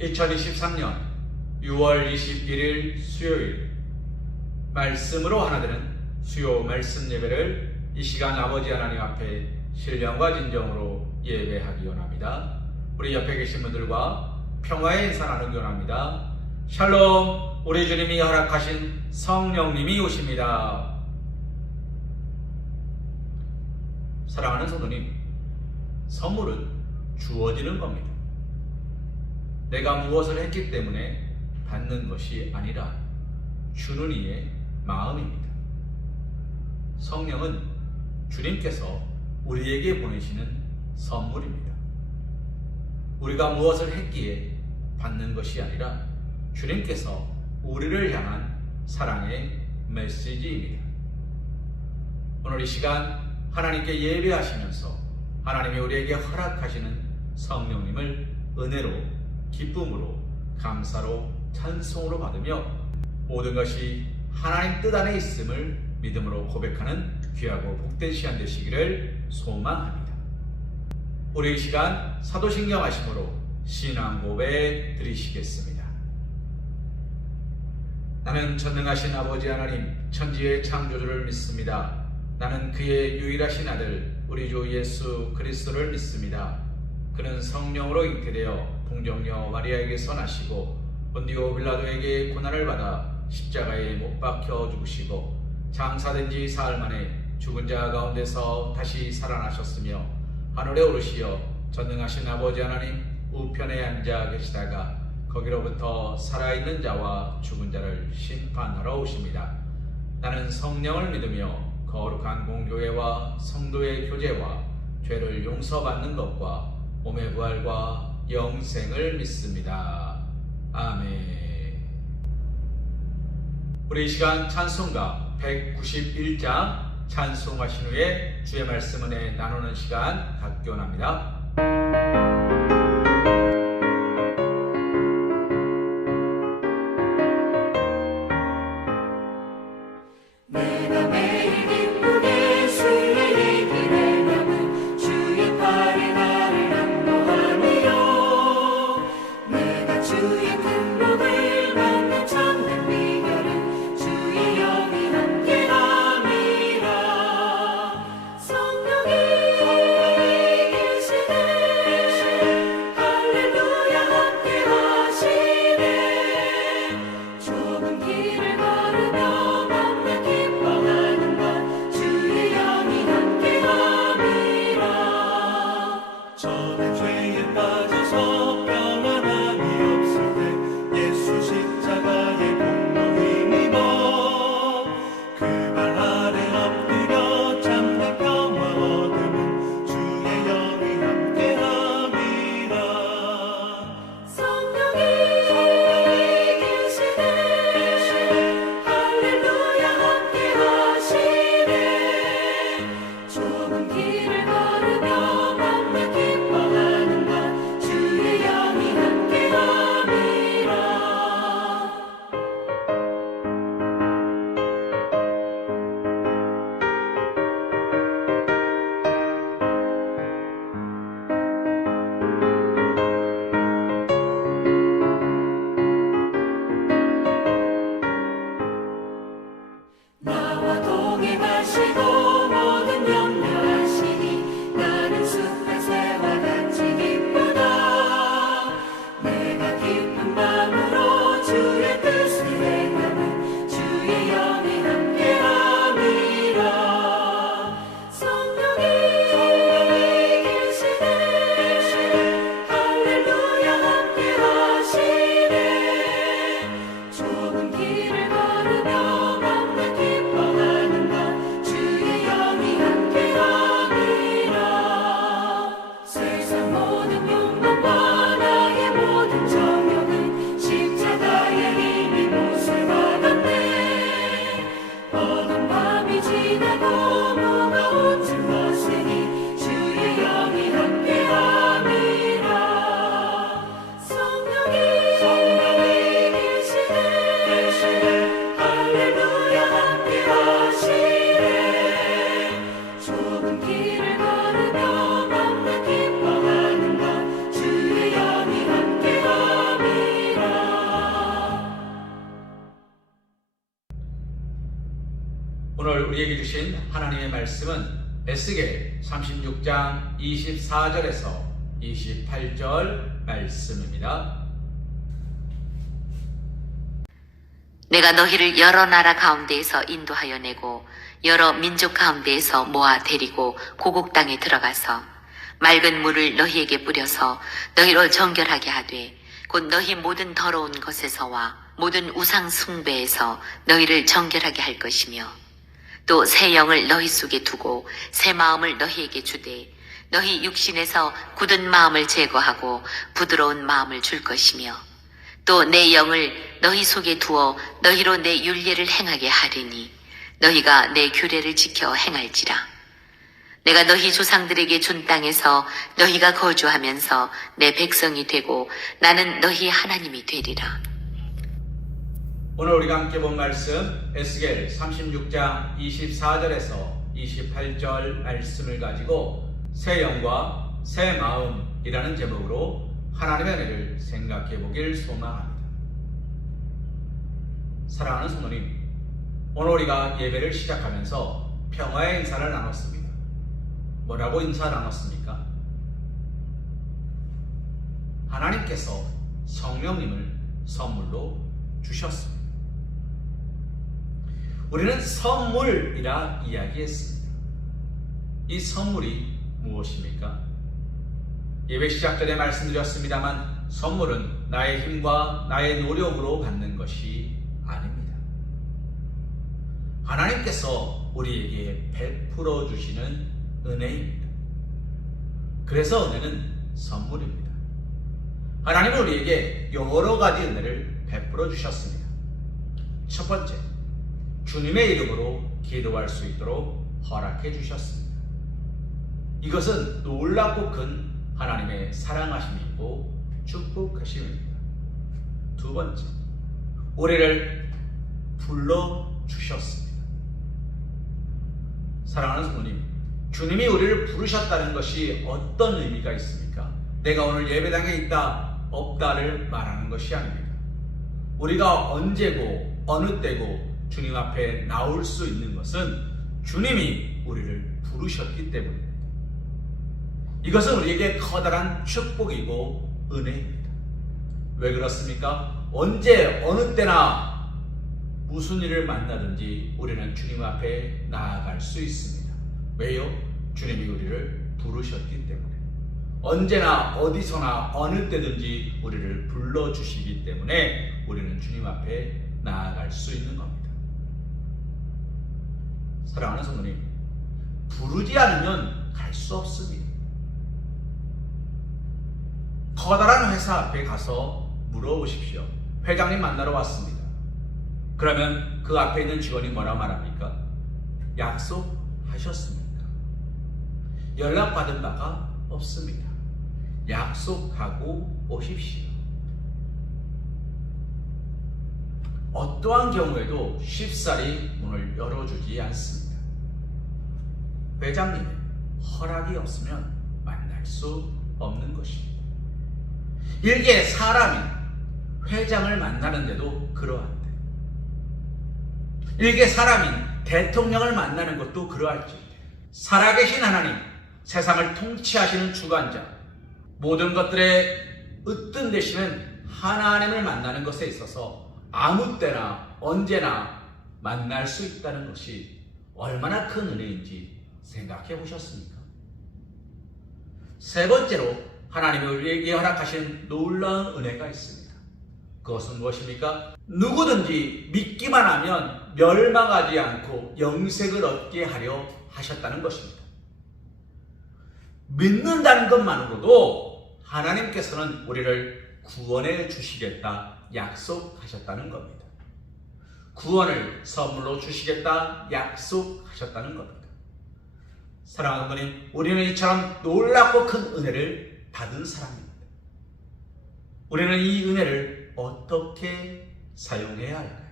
2023년 6월 21일 수요일 말씀으로 하나 되는 수요 말씀 예배를 이 시간 아버지 하나님 앞에 신령과 진정으로 예배하기 원합니다. 우리 옆에 계신 분들과 평화의 인사 나누기 원합니다. 샬롬. 우리 주님이 허락하신 성령님이 오십니다. 사랑하는 성도님, 선물은 주어지는 겁니다. 내가 무엇을 했기 때문에 받는 것이 아니라 주는 이의 마음입니다. 성령은 주님께서 우리에게 보내시는 선물입니다. 우리가 무엇을 했기에 받는 것이 아니라 주님께서 우리를 향한 사랑의 메시지입니다. 오늘 이 시간 하나님께 예배하시면서 하나님이 우리에게 허락하시는 성령님을 은혜로, 기쁨으로, 감사로, 찬송으로 받으며 모든 것이 하나님 뜻 안에 있음을 믿음으로 고백하는 귀하고 복된 시간 되시기를 소망합니다. 우리 이 시간 사도신경 하심으로 신앙 고백 드리시겠습니다. 나는 전능하신 아버지 하나님 천지의 창조주를 믿습니다. 나는 그의 유일하신 아들 우리 주 예수 그리스도를 믿습니다. 그는 성령으로 잉태되어 동정녀 마리아에게서 나시고 본디오 빌라도에게 고난을 받아 십자가에 못 박혀 죽으시고 장사된 지 사흘 만에 죽은 자 가운데서 다시 살아나셨으며 하늘에 오르시어 전능하신 아버지 하나님 우편에 앉아 계시다가 거기로부터 살아있는 자와 죽은 자를 심판하러 오십니다. 나는 성령을 믿으며 거룩한 공교회와 성도의 교제와 죄를 용서받는 것과 몸의 부활과 영생을 믿습니다. 아멘. 우리 이 시간 찬송가 191장 찬송하신 후에 주의 말씀 은혜 나누는 시간 갖기 원합니다. 성령이 계시네 우리에게 주신 하나님의 말씀은 에스겔 36장 24절에서 28절 말씀입니다. 내가 너희를 여러 나라 가운데에서 인도하여 내고 여러 민족 가운데에서 모아 데리고 고국 땅에 들어가서 맑은 물을 너희에게 뿌려서 너희를 정결하게 하되 곧 너희 모든 더러운 것에서와 모든 우상 숭배에서 너희를 정결하게 할 것이며 또 새 영을 너희 속에 두고 새 마음을 너희에게 주되 너희 육신에서 굳은 마음을 제거하고 부드러운 마음을 줄 것이며 또 내 영을 너희 속에 두어 너희로 내 율례를 행하게 하리니 너희가 내 규례를 지켜 행할지라. 내가 너희 조상들에게 준 땅에서 너희가 거주하면서 내 백성이 되고 나는 너희 하나님이 되리라. 오늘 우리가 함께 본 말씀 에스겔 36장 24절에서 28절 말씀을 가지고 새 영과 새 마음이라는 제목으로 하나님의 은혜를 생각해 보길 소망합니다. 사랑하는 성도님, 오늘 우리가 예배를 시작하면서 평화의 인사를 나눴습니다. 뭐라고 인사 나눴습니까? 하나님께서 성령님을 선물로 주셨습니다. 우리는 선물이라 이야기했습니다. 이 선물이 무엇입니까? 예배 시작 전에 말씀드렸습니다만 선물은 나의 힘과 나의 노력으로 받는 것이 아닙니다. 하나님께서 우리에게 베풀어 주시는 은혜입니다. 그래서 은혜는 선물입니다. 하나님은 우리에게 여러 가지 은혜를 베풀어 주셨습니다. 첫 번째, 주님의 이름으로 기도할 수 있도록 허락해 주셨습니다. 이것은 놀랍고 큰 하나님의 사랑하심이고 축복하심입니다. 두 번째, 우리를 불러주셨습니다. 사랑하는 성도님, 주님이 우리를 부르셨다는 것이 어떤 의미가 있습니까? 내가 오늘 예배당에 있다, 없다를 말하는 것이 아닙니다. 우리가 언제고 어느 때고 주님 앞에 나올 수 있는 것은 주님이 우리를 부르셨기 때문입니다. 이것은 우리에게 커다란 축복이고 은혜입니다. 왜 그렇습니까? 언제 어느 때나 무슨 일을 만나든지 우리는 주님 앞에 나아갈 수 있습니다. 왜요? 주님이 우리를 부르셨기 때문에. 언제나 어디서나 어느 때든지 우리를 불러주시기 때문에 우리는 주님 앞에 나아갈 수 있는 겁니다. 사랑하는 성도님, 부르지 않으면 갈 수 없습니다. 커다란 회사 앞에 가서 물어보십시오. 회장님 만나러 왔습니다. 그러면 그 앞에 있는 직원이 뭐라 말합니까? 약속하셨습니까? 연락받은 바가 없습니다. 약속하고 오십시오. 어떠한 경우에도 쉽사리 문을 열어주지 않습니다. 회장님의 허락이 없으면 만날 수 없는 것입니다. 일개 사람이 회장을 만나는데도 그러한데, 일개 사람이 대통령을 만나는 것도 그러할지, 살아계신 하나님, 세상을 통치하시는 주관자, 모든 것들의 으뜸 되시는 하나님을 만나는 것에 있어서 아무 때나 언제나 만날 수 있다는 것이 얼마나 큰 은혜인지 생각해 보셨습니까? 세 번째로 하나님이 우리에게 허락하신 놀라운 은혜가 있습니다. 그것은 무엇입니까? 누구든지 믿기만 하면 멸망하지 않고 영생을 얻게 하려 하셨다는 것입니다. 믿는다는 것만으로도 하나님께서는 우리를 구원해 주시겠다 약속하셨다는 겁니다. 구원을 선물로 주시겠다 약속하셨다는 겁니다. 사랑하는 분님, 우리는 이처럼 놀랍고 큰 은혜를 받은 사람입니다. 우리는 이 은혜를 어떻게 사용해야 할까요?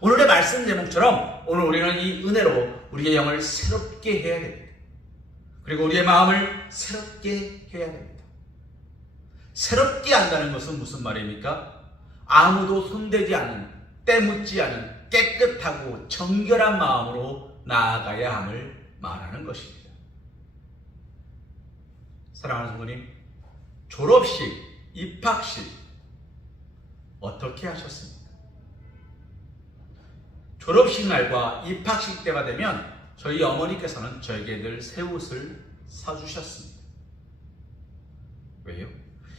오늘의 말씀 제목처럼 오늘 우리는 이 은혜로 우리의 영을 새롭게 해야 됩니다. 그리고 우리의 마음을 새롭게 해야 됩니다. 새롭게 한다는 것은 무슨 말입니까? 아무도 손대지 않은, 때묻지 않은 깨끗하고 정결한 마음으로 나아가야 함을 말하는 것입니다. 사랑하는 성도님, 졸업식, 입학식 어떻게 하셨습니까? 졸업식 날과 입학식 때가 되면 저희 어머니께서는 저에게 늘 새 옷을 사주셨습니다. 왜요?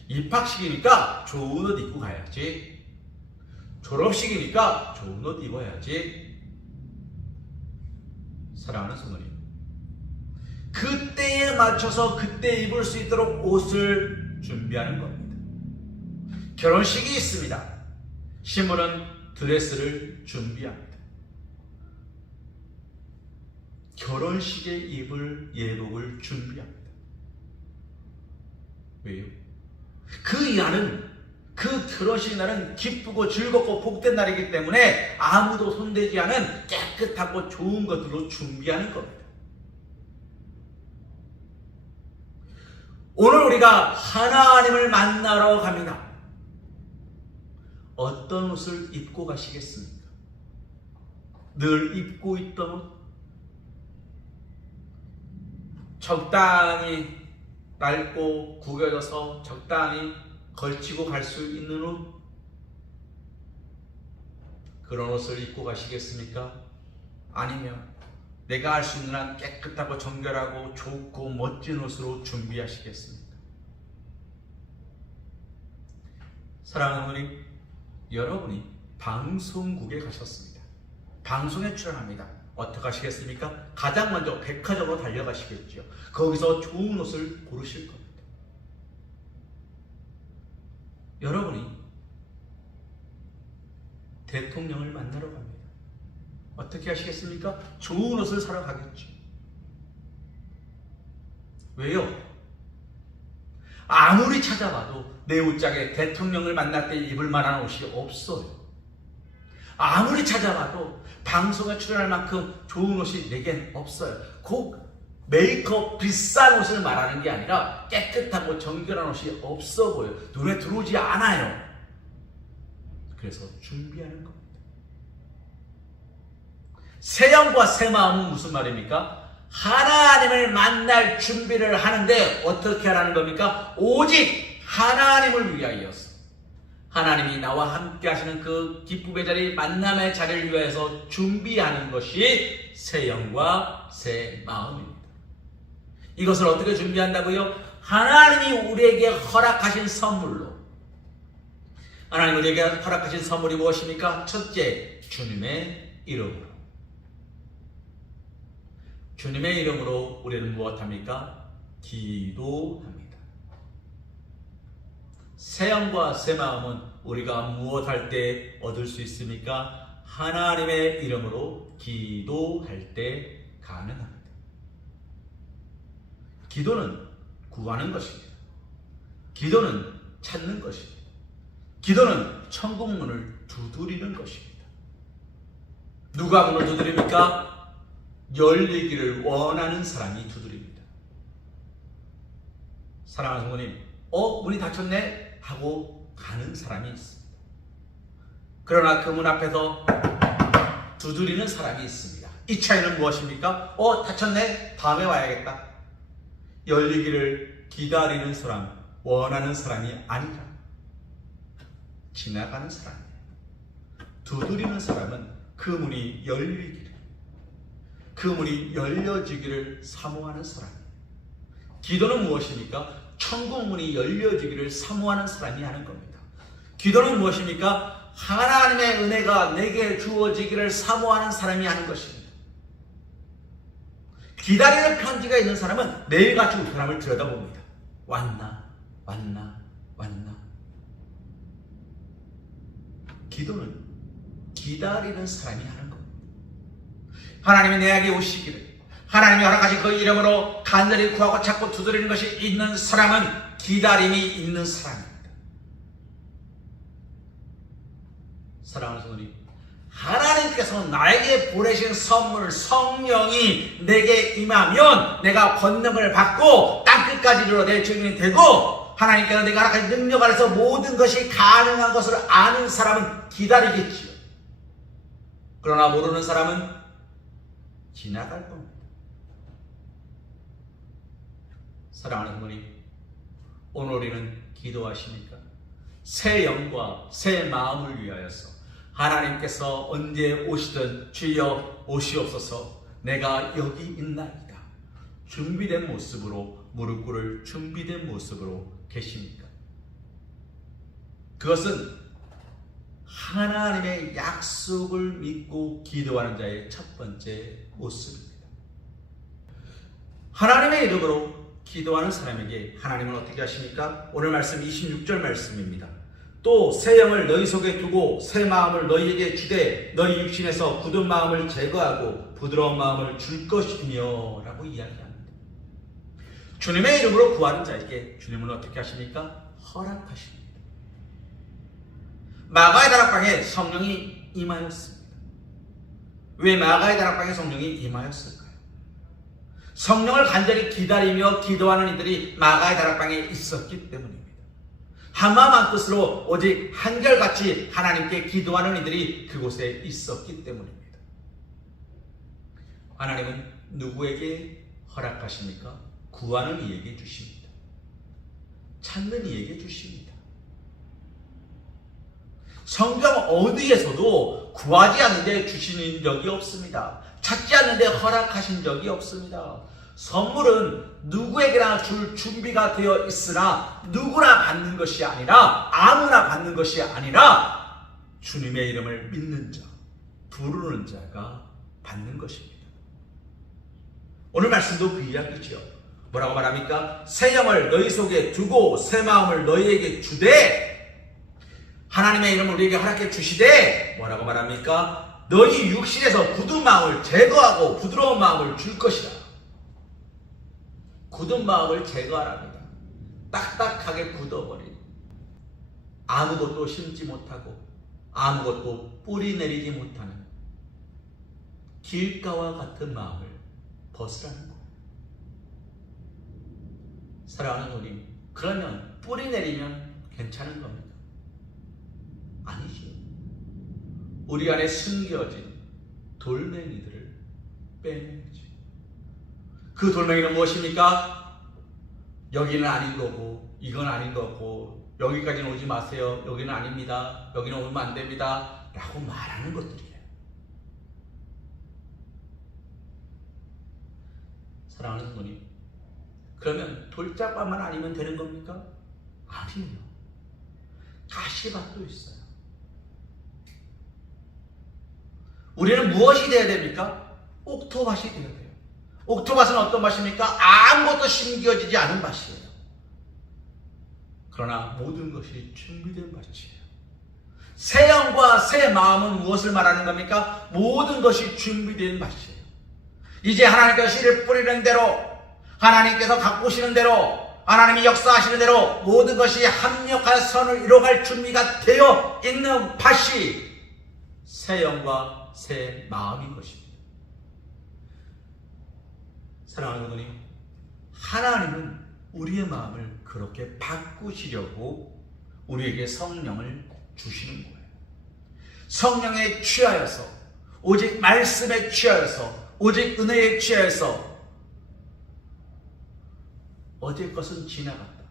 입학식이니까 좋은 옷 입고 가야지. 졸업식이니까 좋은 옷 입어야지. 사랑하는 성도님, 그때에 맞춰서 그때 입을 수 있도록 옷을 준비하는 겁니다. 결혼식이 있습니다. 신부는 드레스를 준비합니다. 결혼식에 입을 예복을 준비합니다. 왜요? 그 날은, 그 결혼식 날은 기쁘고 즐겁고 복된 날이기 때문에 아무도 손대지 않은 깨끗하고 좋은 것들로 준비하는 겁니다. 오늘 우리가 하나님을 만나러 갑니다. 어떤 옷을 입고 가시겠습니까? 늘 입고 있던 옷? 적당히 낡고 구겨져서 적당히 걸치고 갈 수 있는 옷? 그런 옷을 입고 가시겠습니까? 아니면 내가 할 수 있는 한 깨끗하고 정결하고 좋고 멋진 옷으로 준비하시겠습니까? 사랑하는 어머니, 여러분이 방송국에 가셨습니다. 방송에 출연합니다. 어떻게 하시겠습니까? 가장 먼저 백화점으로 달려가시겠죠. 거기서 좋은 옷을 고르실 겁니다. 여러분이 대통령을 만나러 갑니다. 어떻게 하시겠습니까? 좋은 옷을 사러 가겠죠. 왜요? 아무리 찾아봐도 내 옷장에 대통령을 만날 때 입을 만한 옷이 없어요. 아무리 찾아봐도 방송에 출연할 만큼 좋은 옷이 내겐 없어요. 꼭 메이크업 비싼 옷을 말하는 게 아니라 깨끗하고 정결한 옷이 없어 보여요. 눈에 들어오지 않아요. 그래서 준비하는 겁니다. 새 영과 새 마음은 무슨 말입니까? 하나님을 만날 준비를 하는데 어떻게 하라는 겁니까? 오직 하나님을 위하여서, 하나님이 나와 함께 하시는 그 기쁨의 자리, 만남의 자리를 위해서 준비하는 것이 새 영과 새 마음입니다. 이것을 어떻게 준비한다고요? 하나님이 우리에게 허락하신 선물로. 하나님 우리에게 허락하신 선물이 무엇입니까? 첫째, 주님의 이름으로. 주님의 이름으로 우리는 무엇합니까? 기도합니다. 새 영과 새 마음은 우리가 무엇할 때 얻을 수 있습니까? 하나님의 이름으로 기도할 때 가능합니다. 기도는 구하는 것입니다. 기도는 찾는 것입니다. 기도는 천국문을 두드리는 것입니다. 누가 문을 두드립니까? 열리기를 원하는 사람이 두드립니다. 사랑하는 성도님, 문이 닫혔네? 하고 가는 사람이 있습니다. 그러나 그 문 앞에서 두드리는 사람이 있습니다. 이 차이는 무엇입니까? 닫혔네? 다음에 와야겠다. 열리기를 기다리는 사람, 원하는 사람이 아니라 지나가는 사람이에요. 두드리는 사람은 그 문이 열리기를, 그 문이 열려지기를 사모하는 사람이에요. 기도는 무엇입니까? 천국 문이 열려지기를 사모하는 사람이 하는 겁니다. 기도는 무엇입니까? 하나님의 은혜가 내게 주어지기를 사모하는 사람이 하는 것입니다. 기다리는 편지가 있는 사람은 매일같이 우편함을 들여다봅니다. 왔나? 왔나? 왔나? 기도는 기다리는 사람이 하는 겁니다. 하나님이 내게 오시기를, 하나님이 허락하신 그 이름으로 간절히 구하고 찾고 두드리는 것이 있는 사람은 기다림이 있는 사람입니다. 사랑하는 성도님, 하나님께서 나에게 보내신 선물 성령이 내게 임하면 내가 권능을 받고 땅끝까지 이르러 내 주인이 되고, 하나님께서 내가 허락하신 능력 아래서 모든 것이 가능한 것을 아는 사람은 기다리겠지요. 그러나 모르는 사람은 지나갈 겁니다. 사랑하는 부모님, 오늘 우리는 기도하십니까? 새 영과 새 마음을 위하여서 하나님께서 언제 오시든 주여 오시옵소서, 내가 여기 있나이다. 준비된 모습으로, 무릎 꿇을 준비된 모습으로 계십니까? 그것은 하나님의 약속을 믿고 기도하는 자의 첫 번째 모습입니다. 하나님의 이름으로 기도하는 사람에게 하나님은 어떻게 하십니까? 오늘 말씀 26절 말씀입니다. 또 새 영을 너희 속에 두고 새 마음을 너희에게 주되 너희 육신에서 굳은 마음을 제거하고 부드러운 마음을 줄 것이며 라고 이야기합니다. 주님의 이름으로 구하는 자에게 주님은 어떻게 하십니까? 허락하십니다. 마가의 다락방에 성령이 임하였습니다. 왜 마가의 다락방에 성령이 임하였을까요? 성령을 간절히 기다리며 기도하는 이들이 마가의 다락방에 있었기 때문입니다. 한마음 한뜻으로 오직 한결같이 하나님께 기도하는 이들이 그곳에 있었기 때문입니다. 하나님은 누구에게 허락하십니까? 구하는 이에게 주십니다. 찾는 이에게 주십니다. 성경 어디에서도 구하지 않는데 주시는 적이 없습니다. 찾지 않는데 허락하신 적이 없습니다. 선물은 누구에게나 줄 준비가 되어 있으나 누구나 받는 것이 아니라, 아무나 받는 것이 아니라 주님의 이름을 믿는 자, 부르는 자가 받는 것입니다. 오늘 말씀도 그 이야기죠. 뭐라고 말합니까? 새 영을 너희 속에 두고 새 마음을 너희에게 주되, 하나님의 이름을 우리에게 허락해 주시되 뭐라고 말합니까? 너희 육신에서 굳은 마음을 제거하고 부드러운 마음을 줄 것이라. 굳은 마음을 제거하랍니다. 딱딱하게 굳어버린, 아무것도 심지 못하고 아무것도 뿌리 내리지 못하는 길가와 같은 마음을 벗으라는 거예요. 사랑하는 누님, 그러면 뿌리 내리면 괜찮은 겁니까? 아니죠. 우리 안에 숨겨진 돌멩이들을 빼내야죠. 그 돌멩이는 무엇입니까? 여기는 아닌 거고, 이건 아닌 거고, 여기까지는 오지 마세요. 여기는 아닙니다. 여기는 오면 안 됩니다. 라고 말하는 것들이에요. 사랑하는 성도님, 그러면 돌짝밭만 아니면 되는 겁니까? 아니에요. 가시밭도 있어요. 우리는 무엇이 되어야 됩니까? 옥토밭이 되어야 돼요. 옥토밭은 어떤 밭입니까? 아무것도 심겨지지 않은 밭이에요. 그러나 모든 것이 준비된 밭이에요. 새 영과 새 마음은 무엇을 말하는 겁니까? 모든 것이 준비된 밭이에요. 이제 하나님께서 씨를 뿌리는 대로, 하나님께서 가꾸시는 대로, 하나님이 역사하시는 대로 모든 것이 합력한 선을 이뤄갈 준비가 되어 있는 밭이 새 영과 새 마음인 것입니다. 사랑하는 성도님, 하나님은 우리의 마음을 그렇게 바꾸시려고 우리에게 성령을 주시는 거예요. 성령에 취하여서, 오직 말씀에 취하여서, 오직 은혜에 취하여서 어제 것은 지나갔다.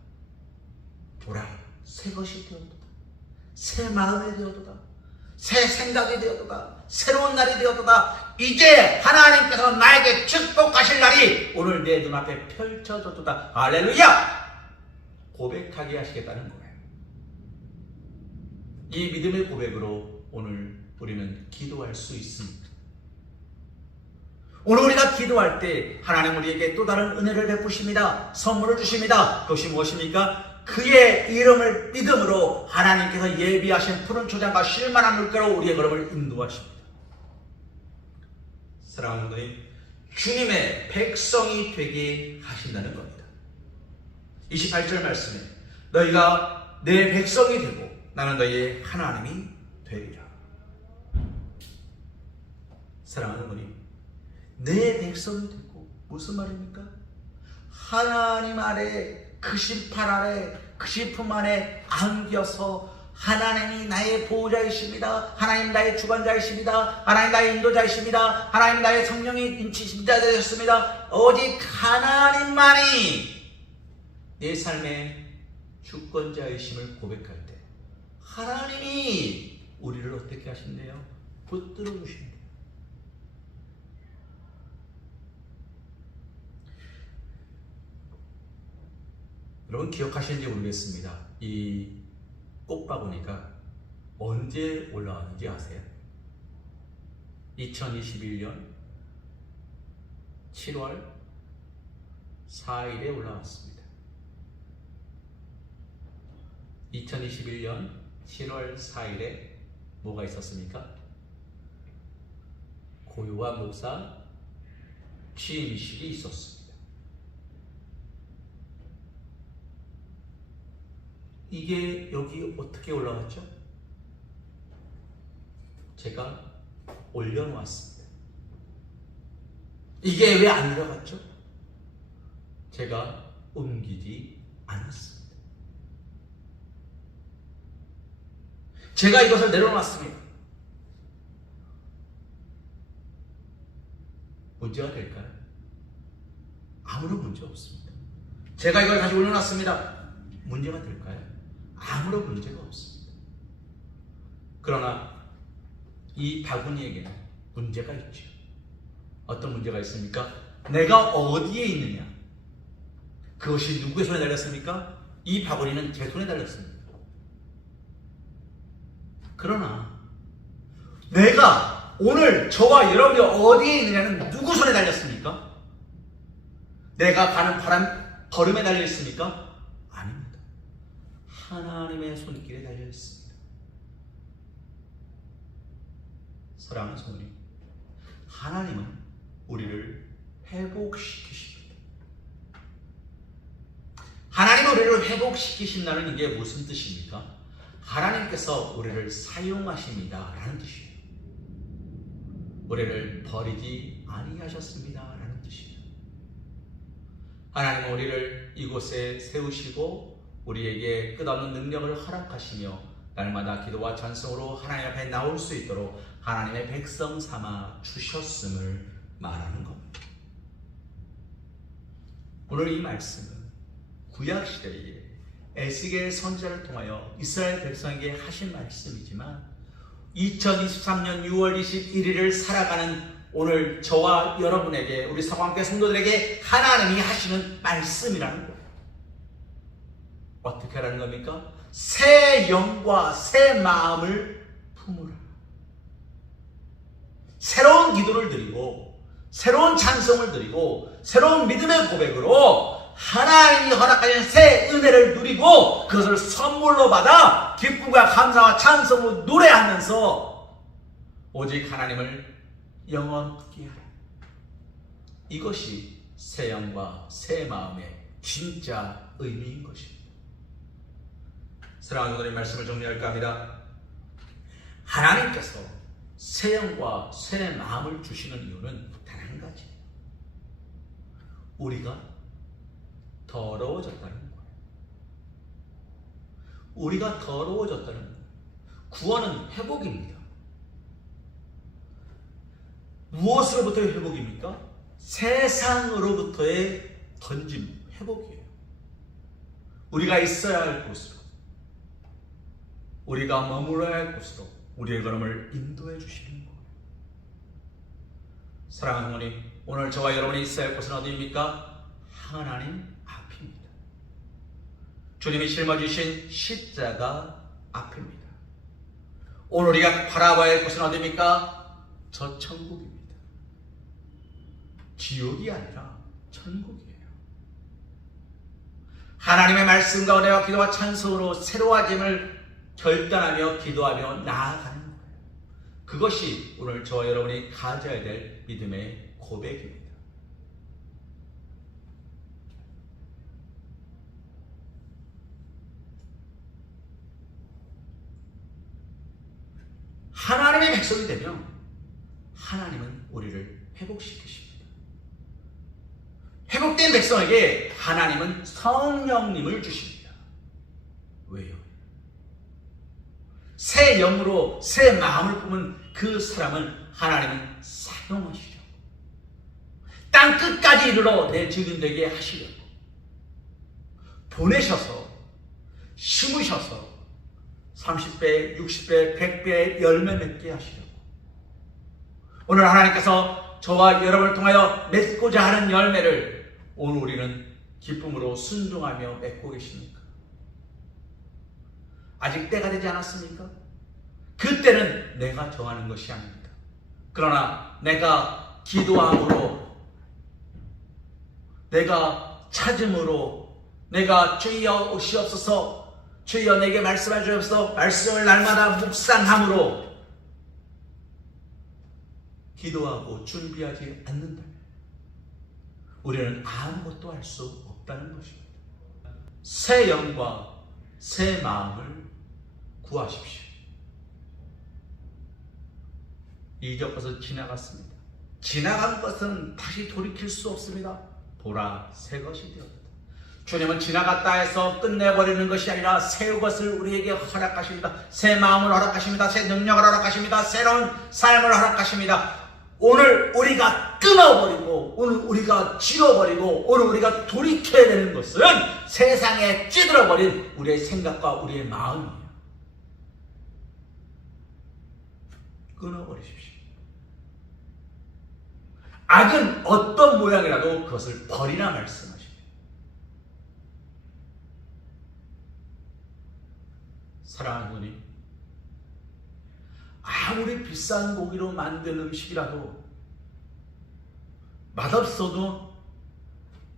보라, 새 것이 되었도다. 새 마음이 되었도다. 새 생각이 되었도다. 새로운 날이 되었도다. 이제 하나님께서 나에게 축복하실 날이 오늘 내 눈앞에 펼쳐졌도다. 할렐루야! 고백하게 하시겠다는 거예요. 이 믿음의 고백으로 오늘 우리는 기도할 수 있습니다. 오늘 우리가 기도할 때 하나님 우리에게 또 다른 은혜를 베푸십니다. 선물을 주십니다. 그것이 무엇입니까? 그의 이름을 믿음으로 하나님께서 예비하신 푸른 초장과 쉴만한 물가로 우리의 걸음을 인도하십니다. 사랑하는 분들이 주님의 백성이 되게 하신다는 겁니다. 28절 말씀에 너희가 내 백성이 되고 나는 너희의 하나님이 되리라. 사랑하는 분이 내 백성이 되고, 무슨 말입니까? 하나님 아래, 그 심판 아래, 그 식품 안에 안겨서 하나님이 나의 보호자이십니다. 하나님 나의 주관자이십니다. 하나님 나의 인도자이십니다. 하나님 나의 성령이 인치신자 되셨습니다. 오직 하나님만이 내 삶의 주권자이심을 고백할 때 하나님이 우리를 어떻게 하신대요? 붙들어 주신대요. 여러분 기억하시는지 모르겠습니다. 이 꽃바구니가 언제 올라왔는지 아세요? 2021년 7월 4일에 올라왔습니다. 2021년 7월 4일에 뭐가 있었습니까? 고요한 목사 취임식이 있었습니다. 이게 여기 어떻게 올라왔죠? 제가 올려놓았습니다. 이게 왜 안 들어갔죠? 제가 옮기지 않았습니다. 제가 이것을 내려놨습니다. 문제가 될까요? 아무런 문제 없습니다. 제가 이걸 다시 올려놨습니다. 문제가 될까요? 아무런 문제가 없습니다. 그러나 이 바구니에게는 문제가 있죠. 어떤 문제가 있습니까? 내가 어디에 있느냐? 그것이 누구의 손에 달렸습니까? 이 바구니는 제 손에 달렸습니다. 그러나 내가 오늘 저와 여러분이 어디에 있느냐는 누구 손에 달렸습니까? 내가 가는 걸음에 달려있습니까? 아닙니다. 하나님의 손길에 달려있습니다. 사랑하는 성도님, 하나님은 우리를 회복시키십니다. 하나님은 우리를 회복시키신다는 이게 무슨 뜻입니까? 하나님께서 우리를 사용하십니다 라는 뜻이에요. 우리를 버리지 아니하셨습니다 라는 뜻이에요. 하나님은 우리를 이곳에 세우시고 우리에게 끝없는 능력을 허락하시며 날마다 기도와 찬송으로 하나님 앞에 나올 수 있도록 하나님의 백성 삼아 주셨음을 말하는 겁니다. 오늘 이 말씀은 구약시대에 에스겔 선지자를 통하여 이스라엘 백성에게 하신 말씀이지만 2023년 6월 21일을 살아가는 오늘 저와 여러분에게, 우리 서광교회 성도들에게 하나님이 하시는 말씀이라는 거예요. 어떻게 하라는 겁니까? 새 영과 새 마음을 품으라. 새로운 기도를 드리고 새로운 찬송을 드리고 새로운 믿음의 고백으로 하나님이 허락하신 새 은혜를 누리고 그것을 선물로 받아 기쁨과 감사와 찬송으로 노래하면서 오직 하나님을 영원케 하라. 이것이 새 영과 새 마음의 진짜 의미인 것입니다. 사랑하는 분들의 말씀을 정리할까 합니다. 하나님께서 새 영과 새 마음을 주시는 이유는 단 한 가지, 우리가 더러워졌다는 거예요. 우리가 더러워졌다는 거예요. 구원은 회복입니다. 무엇으로부터의 회복입니까? 세상으로부터의 던짐, 회복이에요. 우리가 있어야 할 곳으로, 우리가 머물러야 할 곳으로 우리의 걸음을 인도해 주시는 거예요. 사랑하는 어머니, 오늘 저와 여러분이 있어야 할 곳은 어디입니까? 하나님 앞입니다. 주님이 짊어지신 십자가 앞입니다. 오늘 우리가 바라봐야 할 곳은 어디입니까? 저 천국입니다. 지옥이 아니라 천국이에요. 하나님의 말씀과 은혜와 기도와 찬송으로 새로워짐을 결단하며 기도하며 나아가는 거예요. 그것이 오늘 저와 여러분이 가져야 될 믿음의 고백입니다. 하나님의 백성이 되면 하나님은 우리를 회복시키십니다. 회복된 백성에게 하나님은 성령님을 주십니다. 왜요? 새 영으로 새 마음을 품은 그 사람을 하나님은 사용하시려고, 땅 끝까지 이르러 내 증인 되게 하시려고 보내셔서 심으셔서 30배, 60배, 100배의 열매 맺게 하시려고. 오늘 하나님께서 저와 여러분을 통하여 맺고자 하는 열매를 오늘 우리는 기쁨으로 순종하며 맺고 계십니까? 아직 때가 되지 않았습니까? 그때는 내가 정하는 것이 아닙니다. 그러나 내가 기도함으로, 내가 찾음으로, 내가 주여 오시옵소서, 주여 내게 말씀해 주옵소서 말씀을 날마다 묵상함으로 기도하고 준비하지 않는다면 우리는 아무것도 할 수 없다는 것입니다. 새 영과 새 마음을 구하십시오. 이적 것은 지나갔습니다. 지나간 것은 다시 돌이킬 수 없습니다. 보라, 새 것이 되었다. 주님은 지나갔다 해서 끝내버리는 것이 아니라 새 것을 우리에게 허락하십니다. 새 마음을 허락하십니다. 새 능력을 허락하십니다. 새로운 삶을 허락하십니다. 오늘 우리가 끊어버리고, 오늘 우리가 지워버리고, 오늘 우리가 돌이켜야 되는 것은 세상에 찌들어버린 우리의 생각과 우리의 마음이에요. 끊어버리십시오. 악은 어떤 모양이라도 그것을 버리라 말씀하십니다. 사랑하는 분이 아무리 비싼 고기로 만든 음식이라도 맛없어도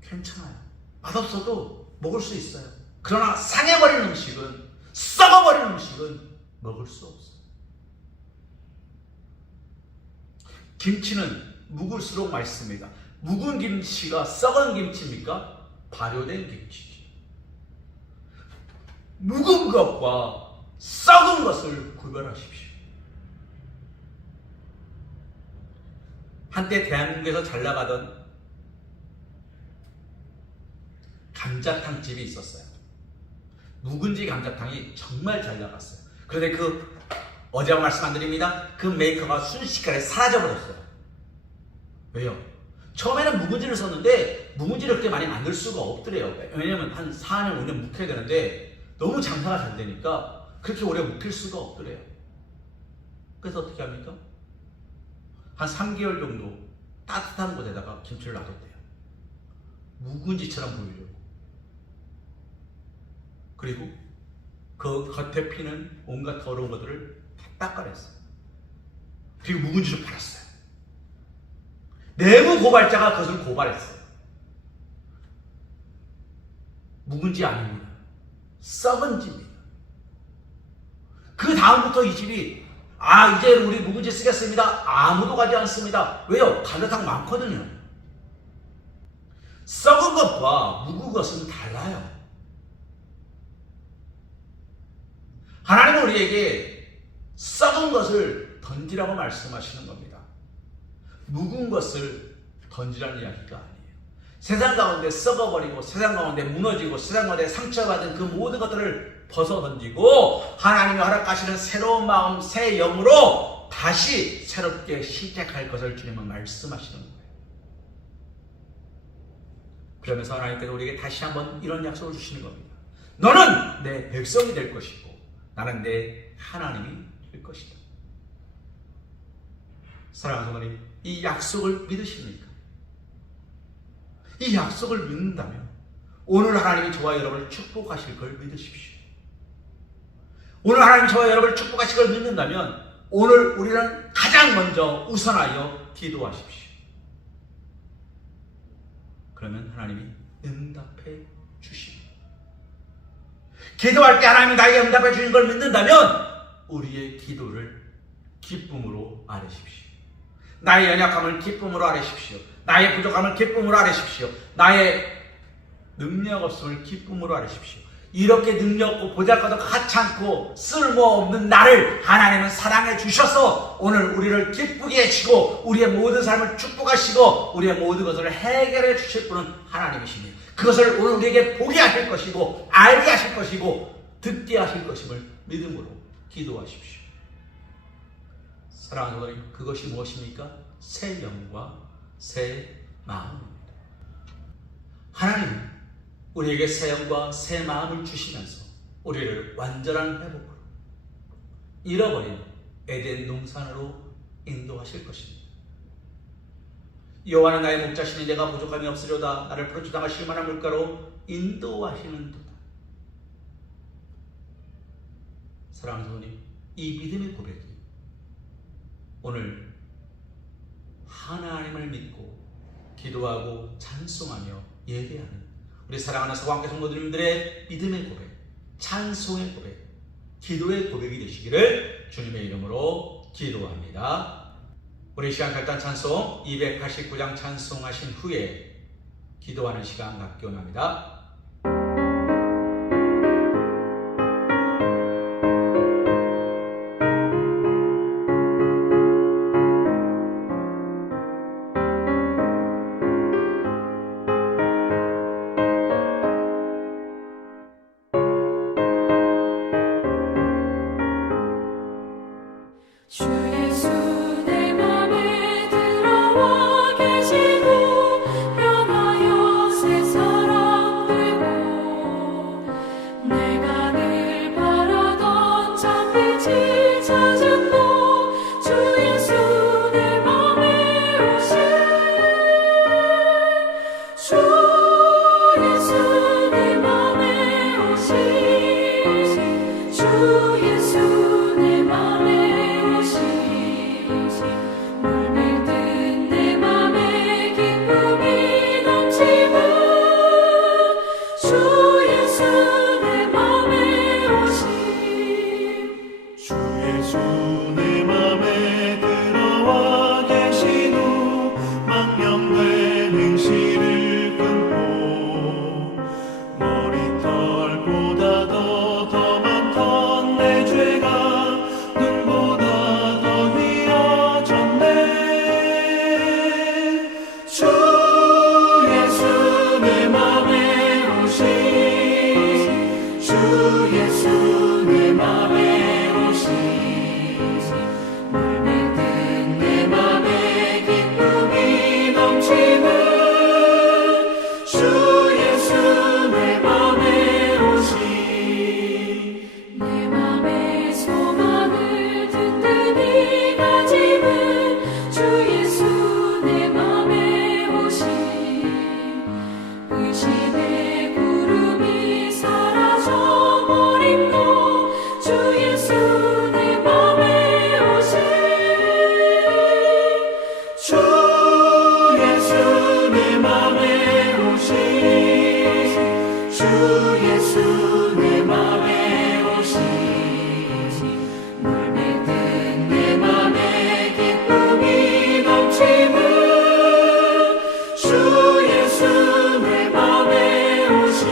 괜찮아요. 맛없어도 먹을 수 있어요. 그러나 상해버린 음식은, 썩어버린 음식은 먹을 수 없어요. 김치는 묵을수록 맛있습니다. 묵은 김치가 썩은 김치입니까? 발효된 김치죠. 묵은 것과 썩은 것을 구별하십시오. 한때 대한민국에서 잘 나가던 감자탕 집이 있었어요. 묵은지 감자탕이 정말 잘 나갔어요. 그런데 어제 말씀 안 드립니다. 그 메이커가 순식간에 사라져버렸어요. 왜요? 처음에는 묵은지를 썼는데 묵은지를 그렇게 많이 만들 수가 없더래요. 왜냐면 한 4년, 5년 묵혀야 되는데 너무 장사가 잘 되니까 그렇게 오래 묵힐 수가 없더래요. 그래서 어떻게 합니까? 한 3개월 정도 따뜻한 곳에다가 김치를 놔뒀대요. 묵은지처럼 보이려고. 그리고 그 겉에 피는 온갖 더러운 것들을 다 닦아냈어요. 그리고 묵은지를 팔았어요. 내부 고발자가 그것을 고발했어요. 묵은지 아닙니다. 썩은 집입니다. 그 다음부터 이 집이 이제 우리 묵은지 쓰겠습니다. 아무도 가지 않습니다. 왜요? 감자탕 많거든요. 썩은 것과 묵은 것은 달라요. 하나님은 우리에게 썩은 것을 던지라고 말씀하시는 겁니다. 묵은 것을 던지라는 이야기가 아니에요. 세상 가운데 썩어버리고, 세상 가운데 무너지고, 세상 가운데 상처받은 그 모든 것들을 벗어 던지고 하나님이 허락하시는 새로운 마음, 새 영으로 다시 새롭게 시작할 것을 주님은 말씀하시는 거예요. 그러면서 하나님께서 우리에게 다시 한번 이런 약속을 주시는 겁니다. 너는 내 백성이 될 것이고 나는 내 하나님이 될 것이다. 사랑하는 성도님, 이 약속을 믿으십니까? 이 약속을 믿는다면 오늘 하나님이 저와 여러분을 축복하실 걸 믿으십시오. 오늘 하나님이 저와 여러분을 축복하실 걸 믿는다면 오늘 우리는 가장 먼저 우선하여 기도하십시오. 그러면 하나님이 응답해 주십니다. 기도할 때 하나님이 나에게 응답해 주신 걸 믿는다면 우리의 기도를 기쁨으로 아뢰십시오. 나의 연약함을 기쁨으로 아뢰십시오. 나의 부족함을 기쁨으로 아뢰십시오. 나의 능력 없음을 기쁨으로 아뢰십시오. 이렇게 능력 없고 보잘것없고 하찮고 쓸모없는 나를 하나님은 사랑해 주셔서 오늘 우리를 기쁘게 해주시고 우리의 모든 삶을 축복하시고 우리의 모든 것을 해결해 주실 분은 하나님이시니 그것을 오늘 우리에게 보게 하실 것이고 알게 하실 것이고 듣게 하실 것임을 믿음으로 기도하십시오. 사랑하는 성도님, 그것이 무엇입니까? 새 영과 새 마음입니다. 하나님은 우리에게 새 영과 새 마음을 주시면서 우리를 완전한 회복으로, 잃어버린 에덴 동산으로 인도하실 것입니다. 여호와는 나의 목자시니 내가 부족함이 없으려다. 나를 풀어주다가 쉴만한 물가로 인도하시는도다. 사랑하는 성도님, 이 믿음의 고백이 오늘 하나님을 믿고 기도하고 찬송하며 예배하는 우리 사랑하는 서광교 성도님들의 믿음의 고백, 찬송의 고백, 기도의 고백이 되시기를 주님의 이름으로 기도합니다. 우리 시간 결단 찬송 289장 찬송하신 후에 기도하는 시간 갖기 원합니다. 주 예수 내 맘에 들어와 계시고 변하여 새 사랑 되고 내가 늘 바라던 참빛을 찾았고 주 예수 내 맘에 오신 주 예수 내 맘에 오신 주 예수 내 맘에 물밀듯 내 맘에 기쁨이 넘치고 주 예수 내 맘에 오신 주 예수 내 맘에 들어와 계신 후 망령된 행실을 끊고 머리털보다 더 많던 내 죄가 눈보다 더 휘어졌네. 주 예수 내 맘에 오신 주 예수 내 맘에 오신 물밀듯 내 맘에 기쁨이 넘치는 주 예수 내 맘에 오신 내 맘의 소망을 든든히 가지는 주 예수 내 맘에 오신 의심의 구름이 사라져 버림도 주 예수 내 맘에 오신 주 예수 내 맘에 오신 주 예수 내 맘에 오신 물밀듯 내 맘에 기쁨이 넘치는 주 예수 내 맘에 오신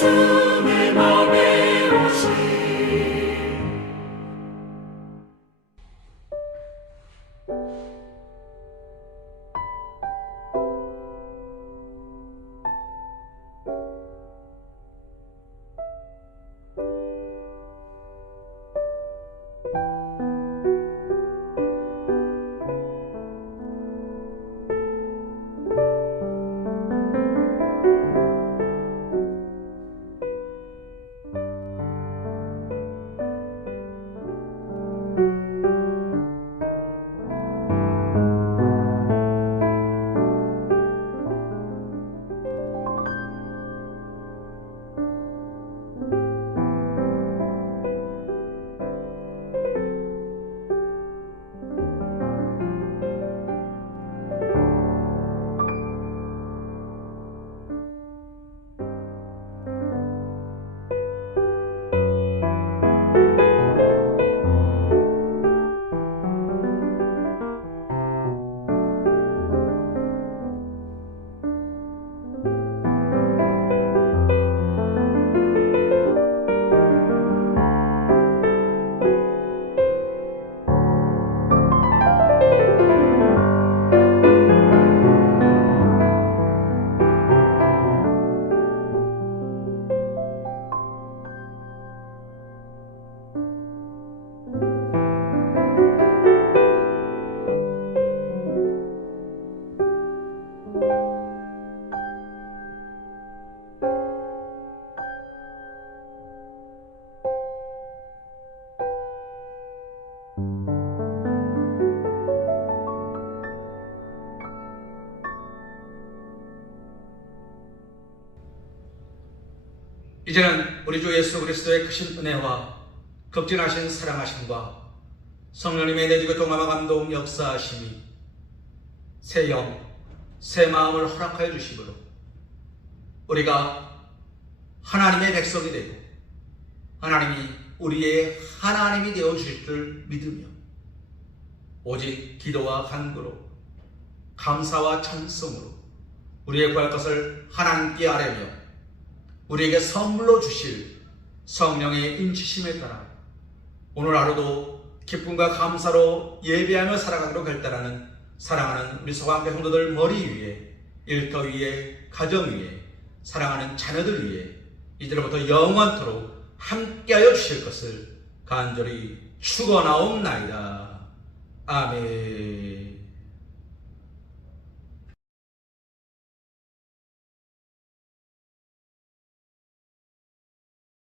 예수 내 맘에 오신 이제는 우리 주 예수 그리스도의 크신 은혜와 극진하신 사랑하심과 성령님의 내주교 동함과 감동 역사하심이 새 영, 새 마음을 허락하여 주심으로 우리가 하나님의 백성이 되고 하나님이 우리의 하나님이 되어 주실 줄 믿으며 오직 기도와 간구로 감사와 찬송으로 우리의 구할 것을 하나님께 아뢰며 우리에게 선물로 주실 성령의 인치심에 따라 오늘 하루도 기쁨과 감사로 예배하며 살아가기로 결단하는 사랑하는 우리 소방교 성도들 머리 위에, 일터 위에, 가정 위에, 사랑하는 자녀들 위에 이제로부터 영원토록 함께하여 주실 것을 간절히 축원하옵나이다. 아멘.